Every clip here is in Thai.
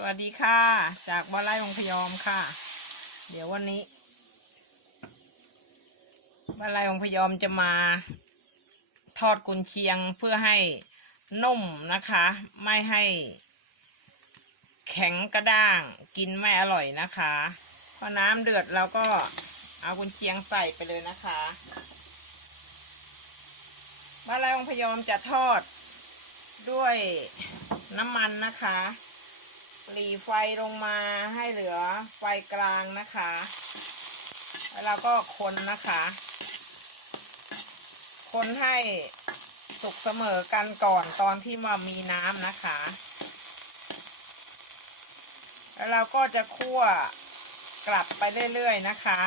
สวัสดีค่ะ จากบ้านไร่วงพยอมค่ะ เดี๋ยววันนี้บ้านไร่วงพยอมจะมาทอดกุนเชียงเพื่อให้นุ่มนะคะ ไม่ให้แข็งกระด้างกินไม่อร่อยนะคะ พอน้ำเดือดเราก็เอากุนเชียงใส่ไปเลยนะคะบ้านไร่วงพยอมจะทอดด้วยน้ำมันนะคะ หลีไฟลงมาให้เหลือไฟกลางนะคะ แล้วเราก็คนนะคะ คนให้สุกเสมอกันก่อนตอนที่มามีน้ำนะคะ แล้วเราก็จะคั่วกลับไปเรื่อยๆนะคะ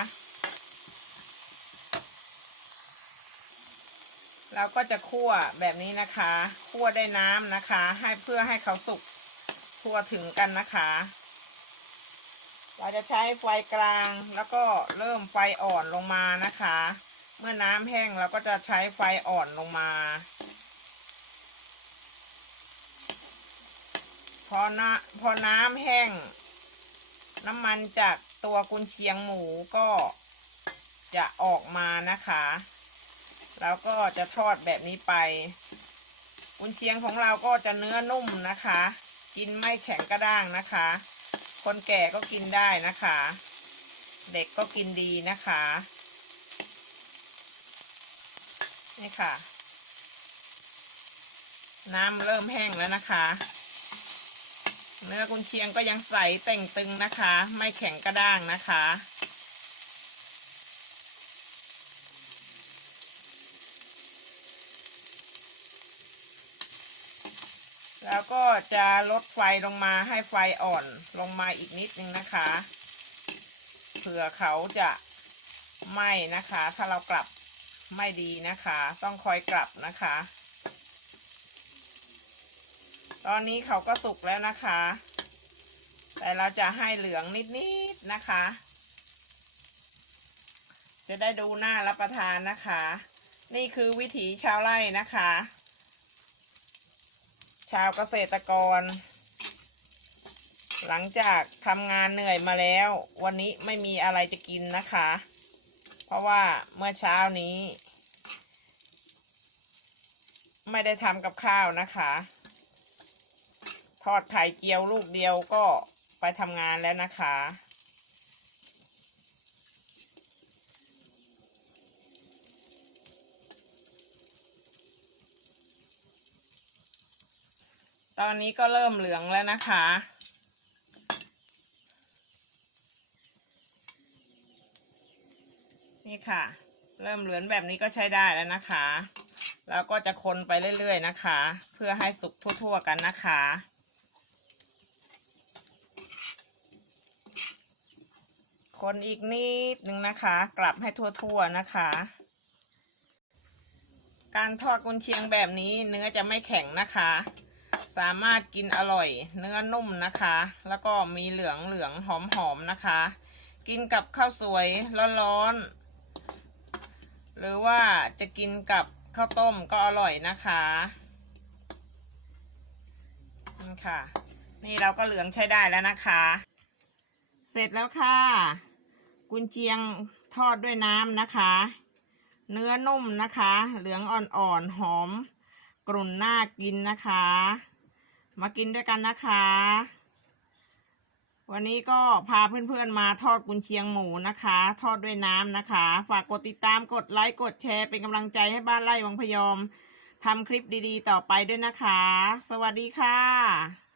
เราก็จะคั่วแบบนี้นะคะ คั่วได้น้ำนะคะ ให้เพื่อให้เขาสุก ทั่วถึงกันนะคะเราจะใช้ไฟกลางแล้วก็เริ่มไฟอ่อนลงมานะคะ เมื่อน้ำแห้งเราก็จะใช้ไฟอ่อนลงมา พอน้ำพอน้ำแห้ง น้ำมันจากตัวกุนเชียงหมูก็จะออกมานะคะ แล้วก็จะทอดแบบนี้ไป กุนเชียงของเราก็จะเนื้อนุ่มนะคะ กินไม่แข็งกระด้างนะคะ คนแก่ก็กินได้นะคะ เด็กก็กินดีนะคะ นี่ค่ะ น้ำเริ่มแห้งแล้วนะคะ เนื้อกุนเชียงก็ยังใสแต่งตึงนะคะ ไม่แข็งกระด้างนะคะ แล้วก็จะลดไฟลงมาให้ไฟอ่อนลงมาอีกนิดนึงนะคะ เผื่อเขาจะไหม้นะคะ ถ้าเรากลับไม่ดีนะคะ ต้องคอยกลับนะคะ ตอนนี้เขาก็สุกแล้วนะคะ แต่เราจะให้เหลืองนิดๆนนะคะ จะได้ดูน่ารับประทานนะคะ นี่คือวิถีชาวไร่นะคะ ชาวเกษตรกร หลังจากทำงานเหนื่อยมาแล้ว วันนี้ไม่มีอะไรจะกินนะคะ เพราะว่าเมื่อเช้านี้ ไม่ได้ทำกับข้าวนะคะ ทอดไข่เจียวลูกเดียวก็ไปทำงานแล้วนะคะ ตอนนี้ก็เริ่มเหลืองแล้วนะคะ นี่ค่ะ เริ่มเหลืองแบบนี้ก็ใช้ได้แล้วนะคะ แล้วก็จะคนไปเรื่อยๆนะคะ เพื่อให้สุกทั่วๆกันนะคะคนอีกนิดนึงนะคะ กลับให้ทั่วๆนะคะ การทอดกุนเชียงแบบนี้เนื้อจะไม่แข็งนะคะ สามารถกินอร่อย เนื้อนุ่มนะคะ แล้วก็มีเหลืองเหลืองหอมหอมนะคะ กินกับข้าวสวยร้อนๆหรือว่าจะกินกับข้าวต้มก็อร่อยนะคะนี่ค่ะ นี่เราก็เหลืองใช้ได้แล้วนะคะ เสร็จแล้วค่ะ กุนเชียงทอดด้วยน้ำนะคะ เนื้อนุ่มนะคะ เหลืองอ่อนๆหอมกรุ่นน่ากินนะคะ มากินด้วยกันนะคะ วันนี้ก็พาเพื่อนๆมาทอดกุนเชียงหมูนะคะ ทอดด้วยน้ำนะคะ ฝากกดติดตามกดไลค์กดแชร์เป็นกำลังใจให้บ้านไร่วังพยอมทำคลิปดีๆ ต่อไปด้วยนะคะ สวัสดีค่ะ